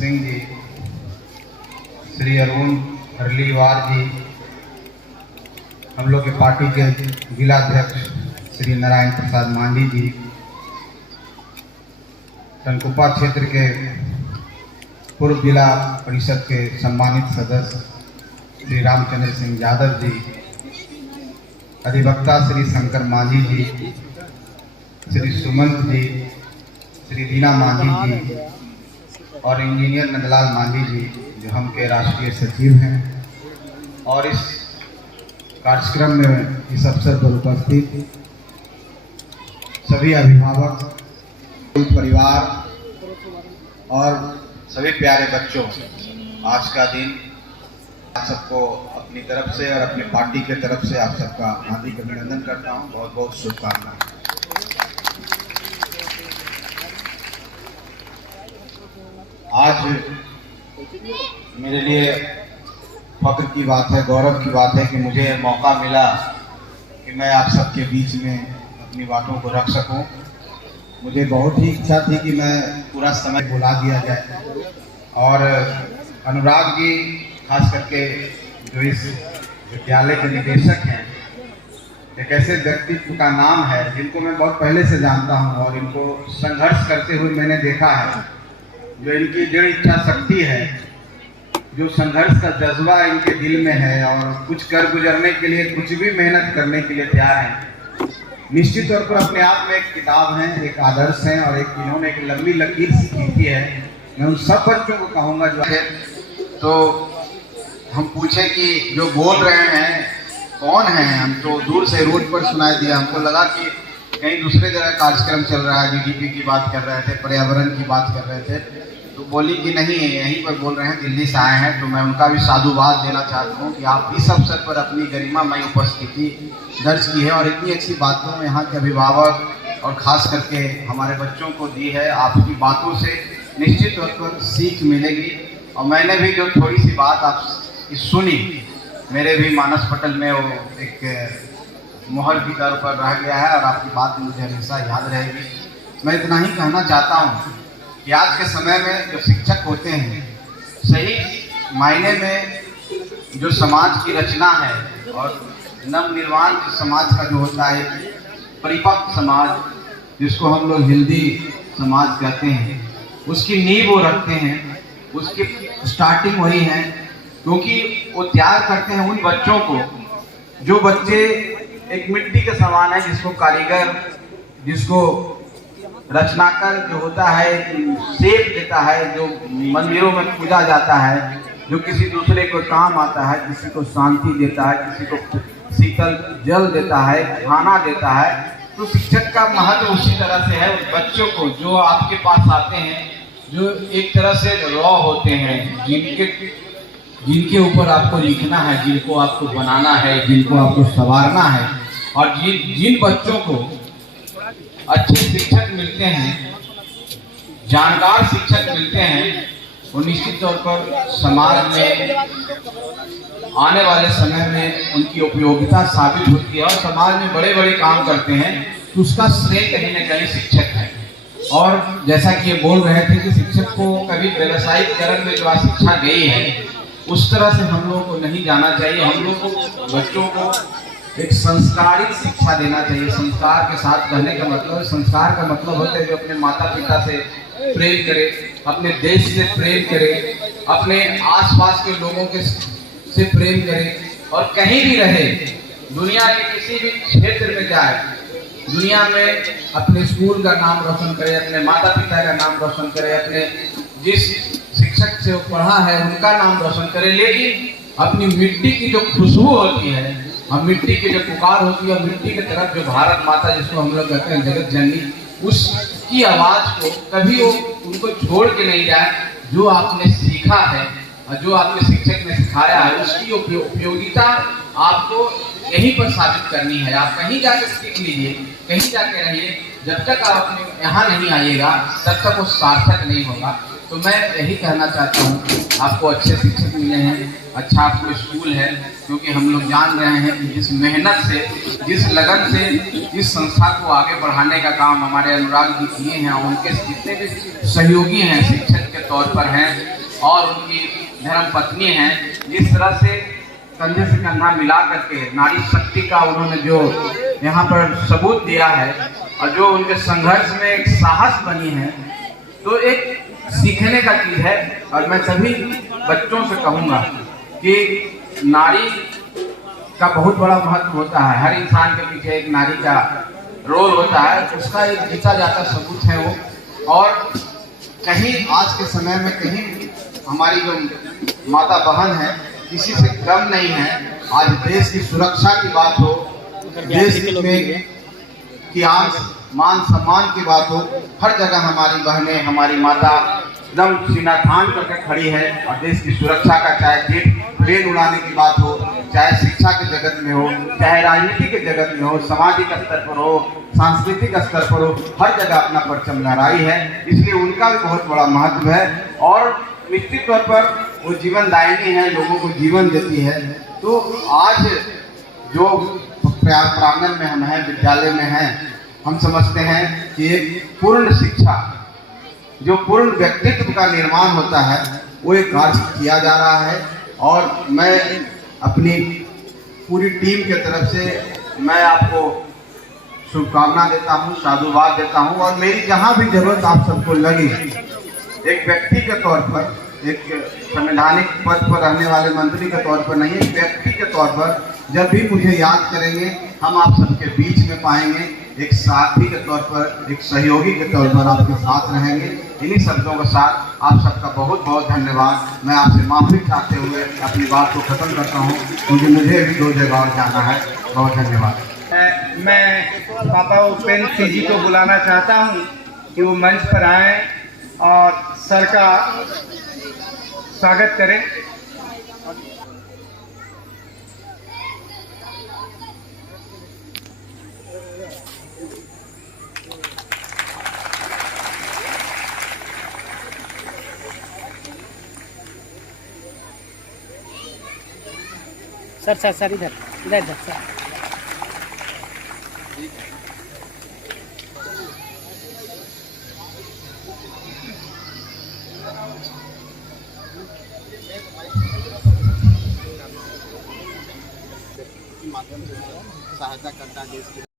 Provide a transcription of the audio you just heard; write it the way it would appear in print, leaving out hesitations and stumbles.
सिंह जी, श्री अरुण हरलीवार जी, हम लोग के पार्टी के जिला अध्यक्ष श्री नारायण प्रसाद मांझी जी, टनकुपा क्षेत्र के पूर्व जिला परिषद के सम्मानित सदस्य श्री रामचंद्र सिंह यादव जी, अधिवक्ता श्री शंकर मांझी जी, श्री सुमंत जी, श्री दीना मांझी जी और इंजीनियर नंदलाल मांझी जी जो हम के राष्ट्रीय सचिव हैं। और इस कार्यक्रम में इस अवसर पर उपस्थित सभी अभिभावक, परिवार और सभी प्यारे बच्चों, आज का दिन आप सबको अपनी तरफ से और अपनी पार्टी के तरफ से आप सबका हार्दिक अभिनंदन करता हूं। बहुत बहुत शुभकामनाएं। आज मेरे लिए फख्र की बात है, गौरव की बात है कि मुझे मौका मिला कि मैं आप सबके बीच में अपनी बातों को रख सकूं। मुझे बहुत ही इच्छा थी कि मैं पूरा समय बुला दिया जाए और अनुराग जी खास करके जो इस विद्यालय के निदेशक हैं, एक ऐसे व्यक्तित्व का नाम है जिनको मैं बहुत पहले से जानता हूं और इनको संघर्ष करते हुए मैंने देखा है। जो इनकी दृढ़ इच्छा शक्ति है, जो संघर्ष का जज्बा इनके दिल में है और कुछ कर गुजरने के लिए, कुछ भी मेहनत करने के लिए तैयार हैं। निश्चित तौर पर अपने आप में एक किताब है, एक आदर्श है और एक इन्होंने एक लंबी लकीर सी खींची है। मैं उन सब बच्चों को कहूँगा जो है, तो हम पूछे कि जो बोल रहे हैं कौन है, हम तो दूर से रोड पर सुनाई दिया। हमको लगा कि कहीं दूसरे जगह कार्यक्रम चल रहा है, जीडीपी की बात कर रहे थे, पर्यावरण की बात कर रहे थे, तो बोली कि नहीं यहीं पर बोल रहे हैं, दिल्ली से आए हैं। तो मैं उनका भी साधुवाद देना चाहता हूँ कि आप इस अवसर पर अपनी गरिमामय उपस्थिति दर्ज की है और इतनी अच्छी बातों यहाँ के अभिभावक और खास करके हमारे बच्चों को दी है। आपकी बातों से निश्चित तौर पर सीख मिलेगी और मैंने भी जो थोड़ी सी बात आप सुनी, मेरे भी मानस पटल में वो एक मोहर की तौर पर रह गया है और आपकी बात मुझे हमेशा याद रहेगी। मैं इतना ही कहना चाहता हूँ कि आज के समय में जो शिक्षक होते हैं, सही मायने में जो समाज की रचना है और नवनिर्माण समाज का जो होता है, परिपक्व समाज जिसको हम लोग हिंदी समाज कहते हैं, उसकी नींव वो रखते हैं, उसकी स्टार्टिंग वही है। क्योंकि वो तैयार करते हैं उन बच्चों को जो बच्चे एक मिट्टी के समान है, जिसको कारीगर, जिसको रचनाकर जो होता है, शेप देता है, जो मंदिरों में पूजा जाता है, जो किसी दूसरे को काम आता है, किसी को शांति देता है, किसी को शीतल जल देता है, खाना देता है। तो शिक्षक का महत्व उसी तरह से है। उस बच्चों को जो आपके पास आते हैं, जो एक तरह से रॉ होते हैं, जिनके ऊपर आपको लिखना है, जिनको आपको बनाना है, जिनको आपको संवारना है, और जिन बच्चों को अच्छे शिक्षक मिलते हैं, जानकार शिक्षक मिलते हैं, वो निश्चित तौर पर समाज में आने वाले समय में उनकी उपयोगिता साबित होती है और समाज में बड़े बड़े काम करते हैं। तो उसका श्रेय कहीं न कहीं शिक्षक है। और जैसा कि ये बोल रहे थे कि शिक्षक को कभी व्यावसायिकरण में जो आज शिक्षा गई है, उस तरह से हम लोगों को नहीं जाना चाहिए। हम लोग को बच्चों को एक संस्कारित शिक्षा देना चाहिए। संस्कार के साथ कहने का मतलब, संस्कार का मतलब होता है जो अपने माता पिता से प्रेम करे, अपने देश से प्रेम करे, अपने आसपास के लोगों के से प्रेम करे और कहीं भी रहे, दुनिया के किसी भी क्षेत्र में जाए, दुनिया में अपने स्कूल का नाम रोशन करे, अपने माता पिता का नाम रोशन करे, अपने जिस शिक्षक से वो पढ़ा है उनका नाम रोशन करे, लेकिन अपनी मिट्टी की जो खुशबू होती है और मिट्टी की जो पुकार होती है और मिट्टी की तरफ जो भारत माता जिसको हम लोग कहते हैं जगत जननी, उसकी आवाज़ को कभी वो उनको छोड़ के नहीं जाए। जो आपने सीखा है और जो आपके शिक्षक ने सिखाया है, उसकी उपयोगिता आपको यहीं पर साबित करनी है। आप कहीं जाकर सीख लीजिए, कहीं जाके रहिए, जब तक आप अपने यहाँ नहीं आइएगा तब तक वो सार्थक नहीं होगा। तो मैं यही कहना चाहता हूँ, आपको अच्छे शिक्षक मिले हैं, अच्छा आपको स्कूल है, क्योंकि हम लोग जान रहे हैं कि जिस मेहनत से, जिस लगन से इस संस्था को आगे बढ़ाने का काम हमारे अनुराग जी किए हैं, उनके जितने भी सहयोगी हैं शिक्षक के के तौर पर हैं और उनकी धर्म पत्नी हैं, जिस तरह से कंधे से कंधा मिला करके नारी शक्ति का उन्होंने जो यहाँ पर सबूत दिया है और जो उनके संघर्ष में एक साहस बनी है, तो एक सीखने का चीज है। और मैं सभी बच्चों से कहूँगा कि नारी का बहुत बड़ा महत्व होता है, हर इंसान के पीछे एक नारी का रोल होता है, उसका एक जीता जाता सबूत है वो। और कहीं आज के समय में कहीं हमारी जो माता बहन है किसी से कम नहीं है। आज देश की सुरक्षा की बात हो, देश में की मान सम्मान की बात हो, हर जगह हमारी बहनें, हमारी माता एकदम सीना थान करके खड़ी है और देश की सुरक्षा का, चाहे जेट प्लेन उड़ाने की बात हो, चाहे शिक्षा के जगत में हो, चाहे राजनीति के जगत में हो, सामाजिक स्तर पर हो, सांस्कृतिक स्तर पर हो, हर जगह अपना परचम लहराई है। इसलिए उनका भी बहुत बड़ा महत्व है और निश्चित तौर पर वो जीवनदायिनी है, लोगों को जीवन देती है। तो आज जो प्रांगण में हम हैं, विद्यालय में हैं, हम समझते हैं कि एक पूर्ण शिक्षा, जो पूर्ण व्यक्तित्व का निर्माण होता है, वो एक कार्य किया जा रहा है। और मैं अपनी पूरी टीम के तरफ से मैं आपको शुभकामना देता हूँ, साधुवाद देता हूँ। और मेरी जहाँ भी जरूरत आप सबको लगी, एक व्यक्ति के तौर पर, एक संवैधानिक पद पर रहने वाले मंत्री के तौर पर नहीं, एक व्यक्ति के तौर पर जब भी मुझे याद करेंगे, हम आप सबके बीच में पाएंगे, एक साथी के तौर पर, एक सहयोगी के तौर पर आपके साथ रहेंगे। इन्हीं शब्दों के साथ आप सबका बहुत बहुत धन्यवाद। मैं आपसे माफी चाहते हुए अपनी बात को खत्म करता हूँ, क्योंकि मुझे भी 2 जगह और जाना है। बहुत धन्यवाद। मैं पापा उपेंद्र सिंह जी को बुलाना चाहता हूँ कि वो मंच पर आएँ और सर का स्वागत करें। सर इधर सर। माध्यम से सहायता करता है देश की।